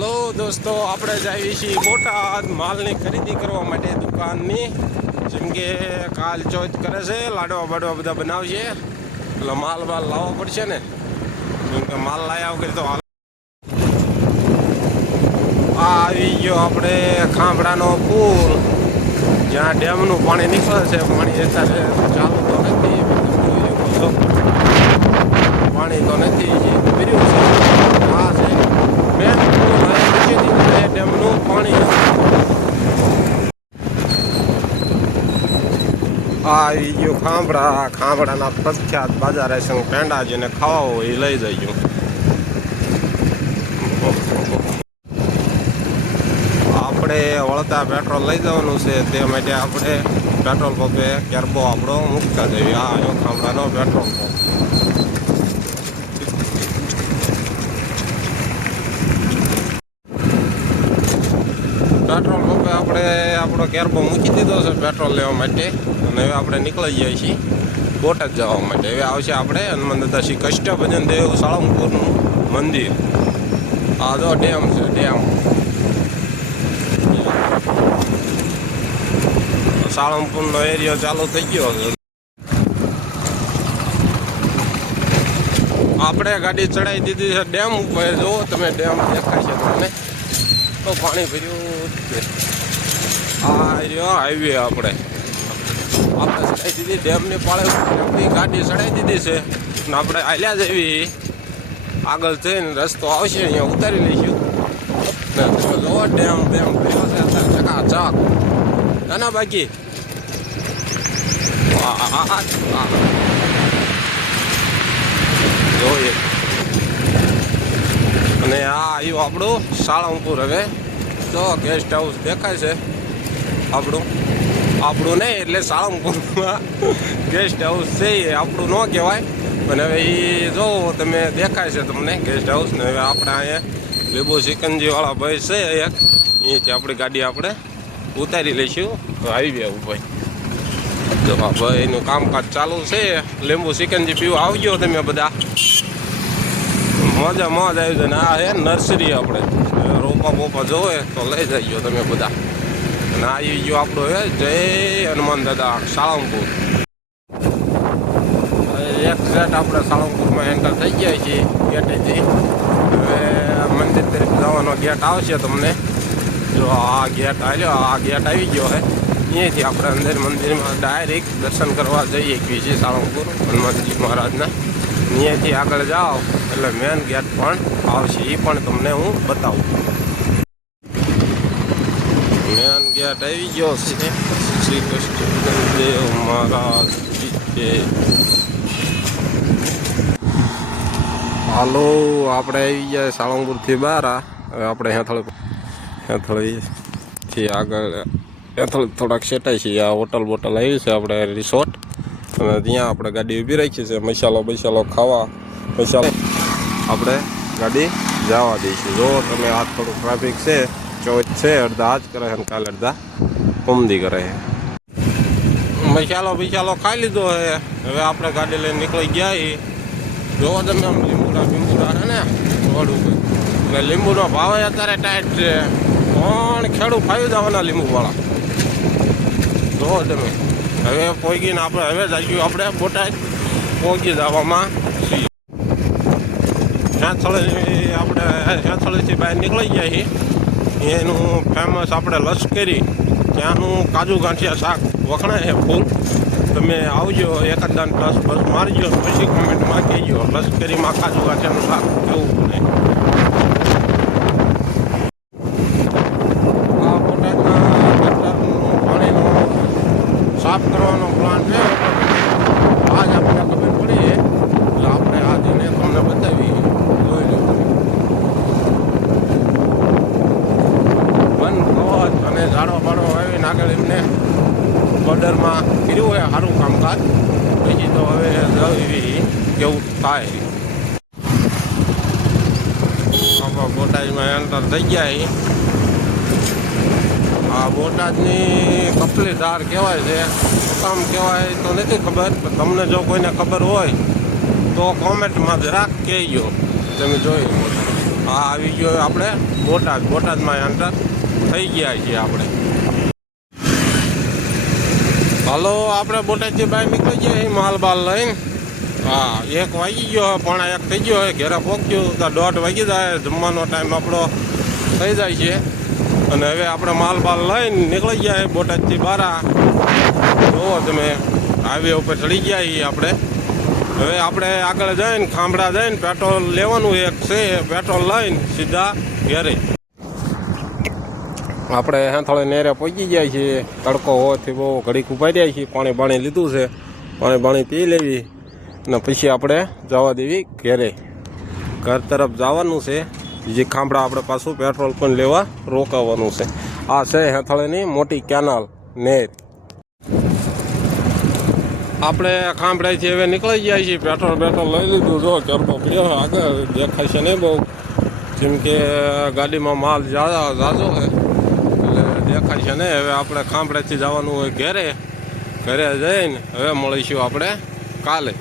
Hello दोस्तों, આપણે જઈએ છીએ બોટાદ માલની ખરીદી કરવા માટે દુકાનની. જેમ કે કાલ ચોથ કરે છે, લાડવા બાડવા બધા બનાવશે, એટલે માલ લાવવો પડશે ને. જેમ કે માલ લાવ્યા વગર તો આવી ગયો આપણે ખાંભડાનો પુલ, જ્યાં ડેમનું પાણી નીકળે છે. પાણી અત્યારે ચાલુ તો નથી, પાણી તો નથી ભર્યું છે. આ છે મેન ડેમનું પાણી. આવી ગયું ખાંભડાના પ્રખ્યાત બાજાર સંગ પેંડા, જેને ખાવા હોય એ લઈ જઈશું. આપણે વળતા પેટ્રોલ લઈ જવાનું છે, તે માટે આપણે પેટ્રોલ પંપે કેરબો આપણો મૂકતા જઈએ. આ ખાંભડાનો પેટ્રોલ પંપ. પેટ્રોલ પંપે આપણે આપણો કેરબો મૂકી દીધો છે પેટ્રોલ લેવા માટે, અને હવે આપણે નીકળી જઈએ છીએ બોટાદ જવા માટે. હવે આવશે આપણે હનુમાન દાદા શ્રી કષ્ટભજન દેવ સાળંગપુરનું મંદિર. આ જો ડેમ છે, ડેમ સાળંગપુરનો એરિયો ચાલુ થઈ ગયો છે. આપણે ગાડી ચડાવી દીધી છે ડેમ ઉપર. જો તમે ડેમ દેખાય છે તમને, તો પાણી ભર્યું છે. આ રહ્યો હાઈવે. આપણે ચડાવી દીધી ડેમની પાળે, ગાડી ચડાવી દીધી છે ને આપણે હાલ્યા જવી. આગળ જઈને રસ્તો આવશે, અહીંયા ઉતારી લઈશું. ને તમે જો ડેમ ભર્યો છે અત્યારે ચકાચક. નાના બાકી જોઈએ. અને આ આવ્યું આપણું સાળંગપુર. હવે તો ગેસ્ટ હાઉસ દેખાય છે આપણું નહીં, એટલે સાળંગપુરમાં ગેસ્ટ હાઉસ છે. એ આપણું ન કહેવાય, પણ હવે એ જો તમે દેખાય છે તમને ગેસ્ટ હાઉસ. ને હવે આપણે અહીંયા લીંબુ સિકંજીવાળા ભાઈ છે એક, અહીંયાથી આપણી ગાડી આપણે ઉતારી લઈશું હાઈવે ઉપર. જો ભાઈ એનું કામકાજ ચાલુ છે. લીંબુ સિકંજી પીવા આવજો તમે બધા, મોજ આવી જાય. ને આ હે નર્સરી. આપણે રોપા બોપા જોવે તો લઈ જઈજો તમે બધા. અને આવી ગયો આપણો હે જય હનુમાન દાદા સાળંગપુર. એક્ઝેક્ટ આપણે સાળંગપુરમાં એન્ટર થઈ ગયા છીએ ગેટેથી. હવે મંદિર તરફ જવાનો ગેટ આવશે તમને. જો આ ગેટ આવ્યો, આ ગેટ આવી ગયો હે. અહીંયાથી આપણે અંદર મંદિરમાં ડાયરેક્ટ દર્શન કરવા જઈએ છીએ સાળંગપુર હનુમાનજી મહારાજના. અહીંયાથી આગળ જાઓ એટલે મેન ગેટ પણ આવશે, એ પણ તમને હું બતાવું. મેન ગેટ આવી ગયો છે. શ્રી કૃષ્ણદેવ મહારાજ. હાલો, આપણે આવી ગયા સાળંગપુરથી બહાર. હવે આપણે હેથળથી આગળ થોડાક સેટાઈ છીએ. આ હોટલ બોટલ આવી છે આપણે રિસોર્ટ, અને ત્યાં આપણે ગાડી ઊભી રાખી છે. મસાલો ખાવા આપણે ગાડી જવા દઈશું. જો તમે આ થોડું ટ્રાફિક છે, ચોથ છે, અડધા આજ કરે છે, કાલે અડધા પમદી કરે છે. મસાલો ખાઈ લીધો છે. હવે આપણે ગાડી લઈને નીકળી ગયા. જો તમે આમ લીંબુડા છે ને રોડ ઉપર, એટલે લીંબુનો ભાવ અત્યારે ટાઈટ છે, પણ ખેડૂત ખાઈ જવાના લીંબુવાળા. જો તમે હવે પહોંચીને આપણે હવે જઈશું આપણે બોટાદ પહોંચી જવામાં છીએ. છેથળીથી બહાર નીકળી ગયા છીએ. એનું ફેમસ આપણે લશ્કરી, ત્યાંનું કાજુ ગાંઠિયા શાક વખણાય છે ફૂલ. તમે આવજો, એકાદાન પ્લસ મારજો, પછી કોમેન્ટમાં કહેજો લશ્કરીમાં કાજુ ગાંઠિયાનું શાક કેવું બને. આ બોટાદના પાણીનો સાફ કરવાનો પ્લાન છે. આજ આપણે ખબર પડી છે, એટલે આપણે આજે તમને બતાવી. જોઈ લો વન કવચ અને ઝાડો બાડો આવીને આગળ એમને બોર્ડરમાં કર્યું હોય સારું કામકાજ. પછી તો હવે જવી કેવું થાય. આપણે બોટાદમાં એન્ટર થઈ ગયા. આ બોટાદની કપલીધાર કહેવાય છે. કામ કહેવાય તો નથી ખબર, પણ તમને જો કોઈને ખબર હોય તો કોમેન્ટમાં જરાક કહેજો. તમે જોઈ આ આવી ગયો આપણે બોટાદમાં એન્ટર થઈ ગયા છીએ આપણે. હાલો આપણે બોટાદથી બહાર નીકળી ગયા છીએ માલ બાલ લઈને. હા 1 વાગી ગયો, 1:30 થઈ ગયો હોય, ઘરે પહોંચ્યું તો 1:30 વાગી જાય, જમવાનો ટાઈમ આપણો થઈ જાય છે. અને હવે આપણે માલ બાલ લઈને નીકળી ગયા બોટાદથી બહાર. જુઓ તમે હાઈવે ઉપર ચડી ગયા છીએ આપણે. હવે આપણે આગળ જઈને ખાંભડા જઈને પેટ્રોલ લેવાનું એક છે, પેટ્રોલ લઈને સીધા ઘરે. આપણે હેથળે નેરે પહોંચી ગયા છીએ. તડકો હોવાથી બહુ ઘડીક ઉભા રહ્યા છીએ, પાણી લીધું છે, પાણી પી લેવી અને પછી આપણે જવા દેવી ઘરે. ઘર તરફ જવાનું છે. બીજી ખાંભડા આપણે પાછું પેટ્રોલ પણ લેવા રોકાવાનું છે. આ છે હેથળેની મોટી કેનાલ નેર. આપણે ખાંભળાથી હવે નીકળી ગયા છીએ. પેટ્રોલ લઈ લીધું. જો ચરકો પડ્યો આગળ દેખાય છે નહીં બહુ, જેમ કે ગાડીમાં માલ ઝાઝો છે એટલે દેખાય છે નહીં. હવે આપણે ખાંભળાથી જવાનું હોય ઘરે જઈને હવે મળીશું આપણે કાલે.